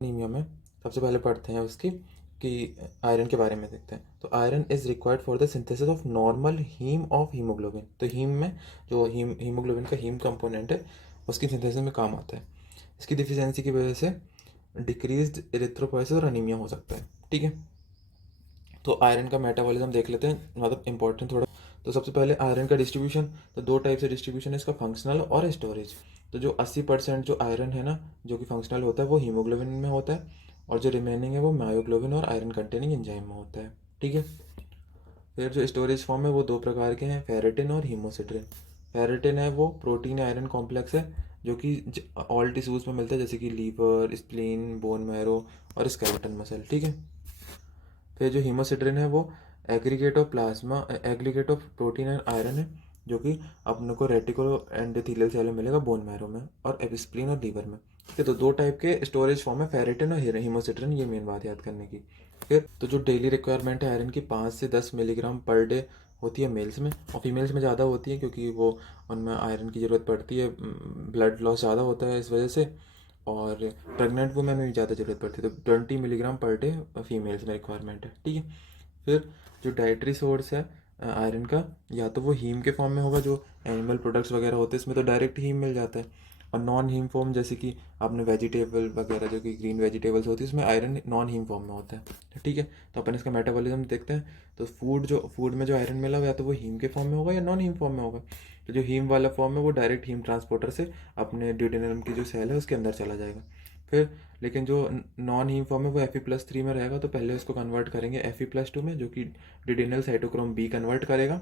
Anaemia में सबसे पहले पढ़ते हैं उसकी कि आयरन के बारे में देखते हैं। तो iron is required for the synthesis of normal haem of haemoglobin. तो हीम में जो हीमोग्लोबिन का हीम कंपोनेंट है उसकी सिंथेसिस में काम आता है। इसकी डिफिशियंसी की वजह से डिक्रीज्ड इरिथ्रोपोइसिस और अनीमिया हो सकता है। ठीक है, तो आयरन का मेटाबॉलिज्म देख लेते हैं, मतलब इंपॉर्टेंट थोड़ा। तो सबसे पहले आयरन का डिस्ट्रीब्यूशन, तो दो टाइप से डिस्ट्रीब्यूशन है इसका, फंक्शनल और स्टोरेज। तो जो 80% जो आयरन है ना, जो कि फंक्शनल होता है, वो हीमोग्लोबिन में होता है, और जो रिमेनिंग है वो मायोग्लोबिन और आयरन कंटेनिंग एंजाइम में होता है। ठीक है, फिर जो स्टोरेज फॉर्म है वो दो प्रकार के हैं, फेरेटिन और हीमोसिट्रिन। फेरेटिन है वो प्रोटीन आयरन कॉम्प्लेक्स है जो कि ऑल टिश्यूज़ में मिलता है, जैसे कि लीवर, स्प्लीन, बोन मैरो और स्केलेटन मसल। ठीक है, फिर जो हीमोसिट्रिन है वो aggregate of protein and iron है, जो कि अपने को रेटिकुलो एंडोथेलियल सेल में मिलेगा, बोन मैरो में और एपिस्प्लीन और लीवर में। ठीक है, तो दो टाइप के स्टोरेज फॉर्म है, फेरेटिन और हीमोसिट्रिन, ये मेन बात याद करने की। फिर तो जो डेली रिक्वायरमेंट है आयरन की 5 से 10 मिलीग्राम पर डे होती है मेल्स में, और फीमेल्स में ज़्यादा होती है क्योंकि वो उनमें आयरन की ज़रूरत पड़ती है, ब्लड लॉस ज़्यादा होता है इस वजह से, और प्रेग्नेंट वुमेन में भी ज़्यादा ज़रूरत पड़ती है। तो 20 मिलीग्राम पर डे फीमेल्स में रिक्वायरमेंट है। ठीक है, फिर जो डाइटरी सोर्स है आयरन का, या तो वो हीम के फॉर्म में होगा, जो एनिमल प्रोडक्ट्स वगैरह होते हैं इसमें तो डायरेक्ट हीम मिल जाता है, और नॉन हीम फॉर्म जैसे कि आपने वेजिटेबल वगैरह, जो कि ग्रीन वेजिटेबल्स होती है, उसमें आयरन नॉन हीम फॉर्म में होता है। ठीक है, तो अपन इसका मेटाबॉलिज्म देखते हैं। तो फूड में जो आयरन मिला हुआ, या तो वो हीम के फॉर्म में होगा या नॉन हीम फॉर्म में होगा। तो जो हीम वाला फॉर्म है वो डायरेक्ट हीम ट्रांसपोर्टर से अपने ड्यूडेनम की जो सेल है उसके अंदर चला जाएगा। फिर लेकिन जो नॉन हीम फॉर्म है वो Fe+3 में रहेगा, तो पहले उसको कन्वर्ट करेंगे Fe+2 में, जो कि डिडेनल साइटोक्रोम बी कन्वर्ट करेगा।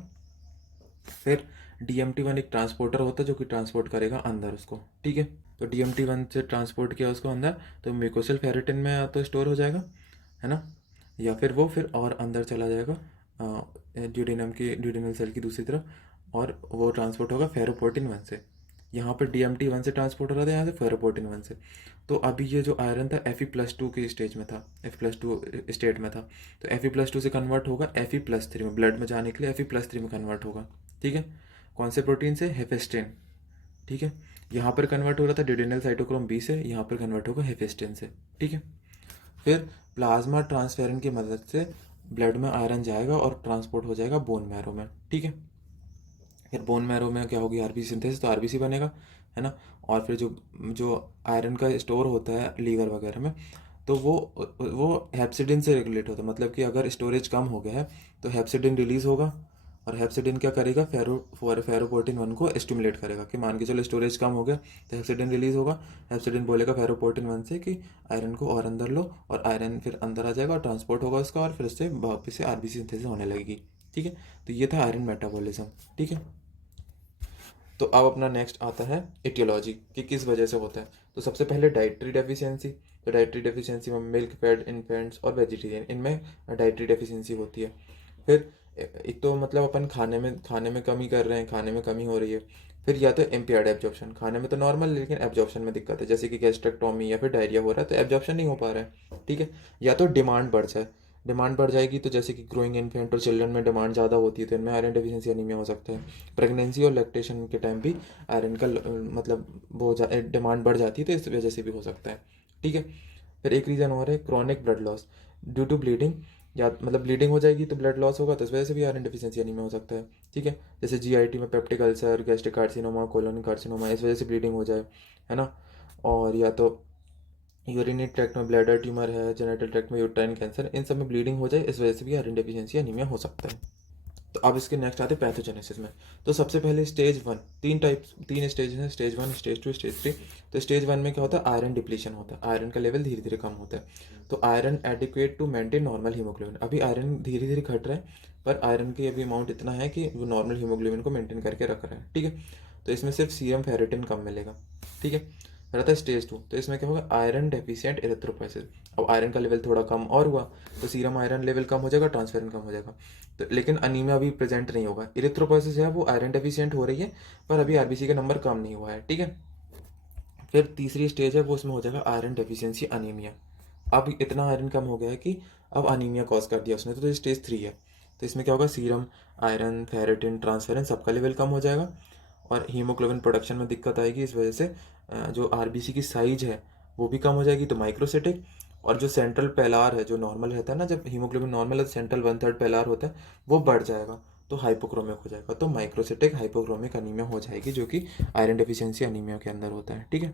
फिर DMT1 एक ट्रांसपोर्टर होता है जो कि ट्रांसपोर्ट करेगा अंदर उसको। ठीक है, तो DMT1 से ट्रांसपोर्ट किया उसको अंदर, तो म्यूकोसल फेरेटिन में या तो स्टोर हो जाएगा, है ना, या फिर वो फिर और अंदर चला जाएगा ड्यूडेनल सेल की दूसरी तरफ, और वो ट्रांसपोर्ट होगा फेरोपोर्टिन 1 से। यहाँ पर DMT1 से ट्रांसपोर्ट हो रहा था, यहाँ से फेरोपोर्टिन 1 से। तो अभी ये जो आयरन था Fe+2 के स्टेज में था, Fe+2 स्टेट में था, तो Fe+2 से कन्वर्ट होगा Fe+3 में, ब्लड में जाने के लिए Fe+3 में कन्वर्ट होगा। ठीक है, कौन से प्रोटीन से? हेफेस्टिन। ठीक है, यहाँ पर कन्वर्ट हो रहा था डिडेनल साइटोक्रोम बी से, यहाँ पर कन्वर्ट होगा हेफेस्टिन से। ठीक है, फिर प्लाज्मा ट्रांसफेरन की मदद से ब्लड में आयरन जाएगा और ट्रांसपोर्ट हो जाएगा बोन मैरो में। ठीक है, फिर बोन मैरो में क्या होगी? आरबीसी सिंथेसिस, तो आरबीसी बनेगा, है ना। और फिर जो जो आयरन का स्टोर होता है लीवर वगैरह में, तो वो हेप्सिडिन से रेगुलेट होता है। मतलब कि अगर स्टोरेज कम हो गया है तो हेप्सिडिन रिलीज होगा, और हेप्सिडिन क्या करेगा? फेरोपोर्टिन 1 को स्टिमुलेट करेगा, कि मान के चलो स्टोरेज कम हो गया तो हेप्सिडिन रिलीज होगा। हेप्सिडिन बोलेगा फेरोपोर्टिन 1 से कि आयरन को और अंदर लो, और आयरन फिर अंदर आ जाएगा और ट्रांसपोर्ट होगा उसका, और फिर उससे वापस से आरबीसी सिंथेसिस होने लगेगी। ठीक है, तो ये था आयरन मेटाबॉलिज्म। ठीक है, तो अब अपना नेक्स्ट आता है एटियोलॉजी, कि किस वजह से होता है। तो सबसे पहले डाइटरी डेफिशिएंसी। तो डाइटरी डेफिशिएंसी में मिल्क फेड इन्फेंट्स और वेजिटेरियन, इनमें डाइटरी डेफिशिएंसी होती है। फिर एक तो मतलब अपन खाने में कमी कर रहे हैं, खाने में कमी हो रही है। फिर या तो इम्पेयर्ड एब्जॉर्प्शन, खाने में तो नॉर्मल लेकिन एब्जॉर्प्शन में दिक्कत है, जैसे कि गैस्ट्रेक्टोमी या फिर डायरिया हो रहा है तो एब्जॉर्प्शन नहीं हो पा रहा है। ठीक है, या तो डिमांड बढ़ जाए, डिमांड बढ़ जाएगी तो जैसे कि ग्रोइंग इन्फेंट और चिल्ड्रन में डिमांड ज़्यादा होती है तो इनमें आयरन डेफिशिएंसी एनीमिया हो सकता है। प्रेगनेंसी और लैक्टेशन के टाइम भी आयरन का मतलब वो डिमांड बढ़ जाती है, तो इस वजह से भी हो सकता है। ठीक है, फिर एक रीज़न और है chronic blood loss due to bleeding, या मतलब ब्लीडिंग हो जाएगी तो ब्लड लॉस होगा, तो इस वजह से भी आयरन डेफिशिएंसी एनीमिया हो सकता है। ठीक है, जैसे GIT में peptic ulcer, gastric carcinoma, colon carcinoma, इस वजह से ब्लीडिंग हो जाए, है ना। और या तो यूरिनरी ट्रैक्ट में ब्लैडर ट्यूमर है, जेनिटल ट्रैक्ट में यूट्राइन कैंसर, इन सब में ब्लीडिंग हो जाए, इस वजह से भी आयरन डेफिशिएंसी एनीमिया हो सकता है। तो अब इसके नेक्स्ट आते हैं पैथोजेनेसिस में। तो सबसे पहले स्टेज 1, तीन स्टेज हैं, स्टेज 1, स्टेज 2, स्टेज 3। तो स्टेज 1 में क्या होता है? आयरन डिप्लीशन होता है, आयरन का लेवल धीरे धीरे कम होता है। तो iron adequate to maintain normal haemoglobin, अभी आयरन धीरे धीरे घट रहा है, पर आयरन की अभी अमाउंट इतना है कि वो नॉर्मल हीमोग्लोबिन को मेंटेन करके रख रहा है। ठीक है, तो इसमें सिर्फ सीरम फेरेटिन कम मिलेगा। ठीक है, फिर आता है स्टेज 2, तो इसमें क्या होगा? Iron deficient erythropoiesis. अब आयरन का लेवल थोड़ा कम और हुआ तो सीरम आयरन लेवल कम हो जाएगा, ट्रांसफेरन कम हो जाएगा, तो लेकिन अनीमिया अभी प्रेजेंट नहीं होगा। इरिथ्रोपोइसिस है वो आयरन डेफिशिएंट हो रही है, पर अभी आरबीसी का नंबर कम नहीं हुआ है। ठीक है, फिर तीसरी स्टेज है वो उसमें हो जाएगा आयरन डेफिशिएंसी अनीमिया। अब इतना आयरन कम हो गया है कि अब अनीमिया कॉज कर दिया उसने, तो ये स्टेज 3 है। तो इसमें क्या होगा? सीरम आयरन, फेरेटिन, ट्रांसफेरन सबका लेवल कम हो जाएगा, और हीमोग्लोबिन प्रोडक्शन में दिक्कत आएगी। इस वजह से जो आरबीसी की साइज है वो भी कम हो जाएगी, तो माइक्रोसिटिक। और जो सेंट्रल पेलार है, जो नॉर्मल रहता है ना, जब हीमोग्लोबिन नॉर्मल है तो सेंट्रल 1/3 पेलार होता है, वो बढ़ जाएगा, तो हाइपोक्रोमिक हो जाएगा, तो माइक्रोसिटिक हाइपोक्रोमिक अनीमिया हो जाएगी, जो कि आयरन डेफिशिएंसी अनीमिया के अंदर होता है। ठीक है,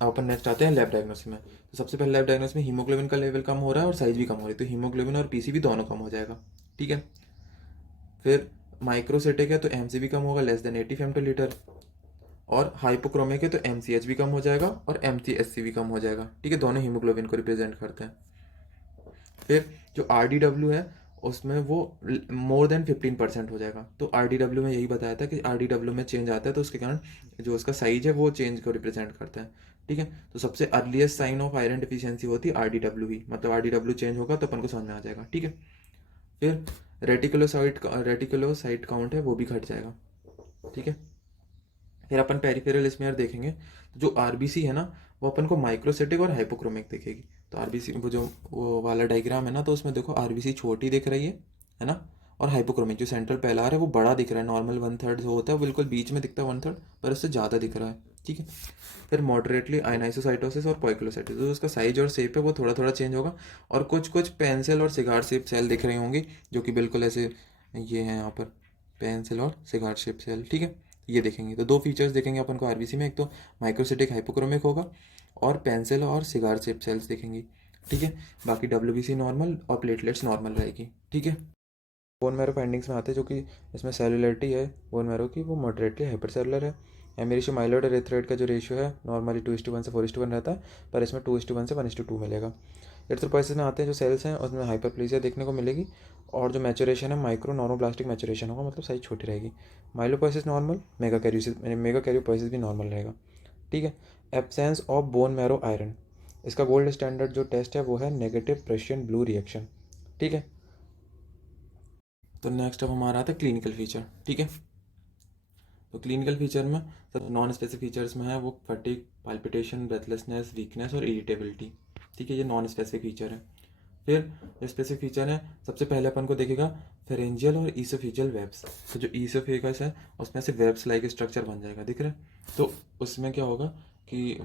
अब अपन नेक्स्ट आते हैं लैब डायग्नोसिस में। तो सबसे पहले लैब डायग्नोसिस में हीमोग्लोबिन का लेवल कम हो रहा है और साइज भी कम हो रही है, तो हीमोग्लोबिन और पीसी भी दोनों कम हो जाएगा। ठीक है, फिर माइक्रोसिटिक है तो एमसी भी कम होगा, लेस देन 80 फेमटोलीटर। और हाइपोक्रोमिक है तो एमसीएच भी कम हो जाएगा और एमसीएससी भी कम हो जाएगा। ठीक है, दोनों हीमोग्लोबिन को रिप्रेजेंट करते हैं। फिर जो आरडीडब्ल्यू है उसमें वो मोर देन 15% हो जाएगा। तो आरडीडब्ल्यू में यही बताया था कि आरडीडब्ल्यू में चेंज आता है तो उसके कारण जो उसका साइज है वो चेंज को रिप्रेजेंट करता है। ठीक है, तो सबसे earliest sign of iron deficiency होती है आरडीडब्ल्यू ही, मतलब आरडीडब्ल्यू चेंज होगा तो अपन को समझ में आ जाएगा। ठीक है, फिर रेटिकुलोसाइट काउंट है वो भी घट जाएगा। ठीक है, फिर अपन पेरिफेरल स्मेयर देखेंगे, तो जो आरबीसी है ना वो अपन को माइक्रोसिटिक और हाइपोक्रोमिक दिखेगी। तो आरबीसी वो वाला डायग्राम है ना, तो उसमें देखो आरबीसी छोटी दिख रही है ना, और हाइपोक्रोमिक जो सेंट्रल पेलार है वो बड़ा दिख रहा है, नॉर्मल 1/3 जो होता है वो बिल्कुल बीच में दिखता है 1/3, पर उससे ज़्यादा दिख रहा है। ठीक है, फिर मॉडरेटली आयनाइसोसाइटोसिस और पॉइक्लोसाइटोसिस, तो उसका साइज और शेप है वो थोड़ा थोड़ा चेंज होगा, और कुछ कुछ पेंसिल और सिगार शेप सेल दिख रही होंगी, जो कि बिल्कुल ऐसे ये हैं यहाँ पर, पेंसिल और सिगार शेप सेल। ठीक है, ये देखेंगे तो दो फीचर्स देखेंगे अपन को आरबीसी में, एक तो माइक्रोसिटिक हाइपोक्रोमिक होगा और पेंसिल और सिगार शेप सेल्स देखेंगी। ठीक है, बाकी डब्ल्यूबीसी नॉर्मल और प्लेटलेट्स नॉर्मल रहेगी। ठीक है, बोन मैरो फाइंडिंग्स में आते हैं, जो कि इसमें सेलुलरिटी है बोन मैरो की वो मॉडरेटली हाइपर सेलुलर है। एमिरेशियो माइलोइड और एरिथ्रोइड का जो रेशियो है नॉर्मली 2:1 से 4:1 रहता है, पर इसमें 2:1 से 1:2 मिलेगा। एरिथ्रोपोइसिस में आते हैं जो सेल्स हैं उसमें हाइपरप्लेसिया देखने को मिलेगी, और जो मैचुरेशन है माइक्रो नॉर्मोब्लास्टिक मैचुरेशन होगा, मतलब साइज छोटी रहेगी। माइलोपोइसिस नॉर्मल, मेगाकैरियोपोइसिस भी नॉर्मल रहेगा। ठीक है, absence of bone marrow iron, इसका गोल्ड स्टैंडर्ड जो टेस्ट है वो है नेगेटिव प्रेशियन ब्लू रिएक्शन। ठीक है, तो नेक्स्ट अब हमारा आता है क्लिनिकल फीचर। ठीक है, तो क्लिनिकल फीचर में सब नॉन स्पेसिफिक फीचर्स में है वो फटीग, पाल्पिटेशन, ब्रेथलेसनेस, वीकनेस और इरिटेबिलिटी। ठीक है, ये नॉन स्पेसिफिक फीचर है। फिर जो स्पेसिफिक फीचर है, सबसे पहले अपन को देखेगा फेरेंजियल और ईसोफेजियल वेब्स। तो जो ईसोफेगस है उसमें से वेब्स लाइक स्ट्रक्चर बन जाएगा, दिख रहा है। तो उसमें क्या होगा कि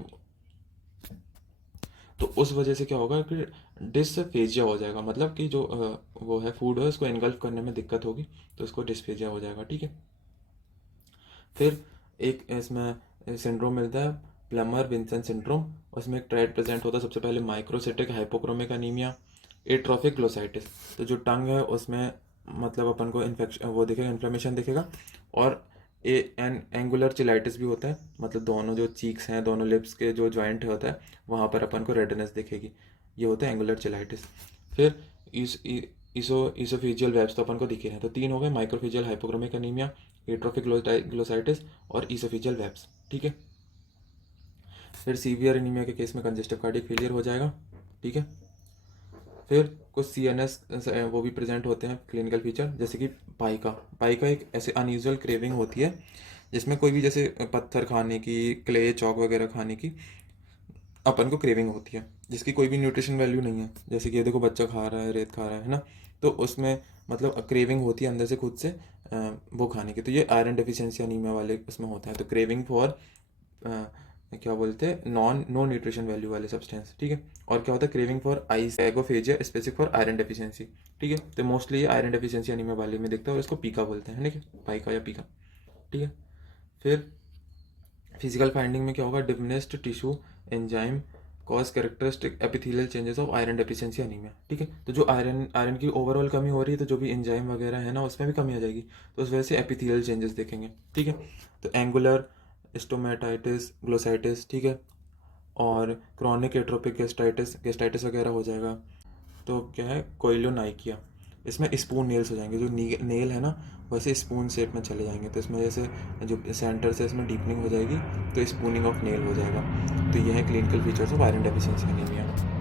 तो उस वजह से क्या होगा कि डिसफेजिया हो जाएगा, मतलब कि जो वो है फूड है उसको इनगल्फ करने में दिक्कत होगी, तो उसको डिसफेजिया हो जाएगा। ठीक है, फिर एक इसमें सिंड्रोम मिलता है प्लमर विंसन सिंड्रोम, उसमें एक ट्रेड प्रेजेंट होता है सबसे पहले microcytic hypochromic anaemia, atrophic glossitis. तो जो टंग है उसमें मतलब अपन को इन्फेक्शन वो दिखेगा, इन्फ्लेमेशन दिखेगा, और एंगुलर चिलाइटिस भी होता है, मतलब दोनों जो चीक्स हैं दोनों लिप्स के जो जॉइंट होता है वहाँ पर अपन को रेडनेस दिखेगी, ये होता है एंगुलर चिलाइटिस। फिर ईसोफेजियल वेब्स तो अपन को दिखे हैं, तो तीन हो गए, माइक्रोफेजियल हाइपोक्रोमिक अनीमिया, एट्रोफिक ग्लोसाइटिस और ईसोफेजियल वेब्स। ठीक है, फिर सीवियर एनीमिया के केस में कंजेस्टिव कार्डियक फेलियर हो जाएगा। ठीक है, फिर कुछ सीएनएस वो भी प्रेजेंट होते हैं क्लिनिकल फीचर, जैसे कि पाइका। पाइका एक ऐसे अनयूजुअल क्रेविंग होती है जिसमें कोई भी जैसे पत्थर खाने की, क्ले चौक वगैरह खाने की अपन को क्रेविंग होती है, जिसकी कोई भी न्यूट्रिशन वैल्यू नहीं है, जैसे कि ये देखो बच्चा खा रहा है, रेत खा रहा है ना, तो उसमें मतलब क्रेविंग होती है अंदर से खुद से वो खाने की, तो ये आयरन डेफिशिएंसी अनीमिया वाले उसमें होता है, तो क्रेविंग फॉर क्या बोलते हैं नो न्यूट्रिशन वैल्यू वाले सब्सटेंस। ठीक है, और क्या होता है craving for isophagia specific for iron deficiency. ठीक है, तो मोस्टली ये आयरन डेफिशिएंसी अनीमिया वाले में दिखता है और इसको पीका बोलते हैं, ठीक है, पाइका या पीका। ठीक है, फिर फिजिकल फाइंडिंग में क्या होगा, diminished tissue enzyme cause characteristic epithelial changes of iron deficiency anaemia. ठीक है, तो जो आयरन की ओवरऑल कमी हो रही है तो जो भी एंजाइम वगैरह है ना उसमें भी कमी आ जाएगी, तो उस वजह से एपिथेलियल चेंजेस देखेंगे। ठीक है, तो एंगुलर स्टोमेटाइटिस, ग्लोसाइटिस, ठीक है, और क्रॉनिक एट्रोपिक गेस्टाइटिस वगैरह हो जाएगा। तो क्या है कोइलोनाइकिया, इसमें स्पून नेल्स हो जाएंगे, जो नेल है ना वैसे स्पून शेप में चले जाएंगे, तो इसमें जैसे जो सेंटर से इसमें डीपनिंग हो जाएगी तो स्पूनिंग ऑफ नेल हो जाएगा। तो ये है clinical features of iron deficiency anaemia.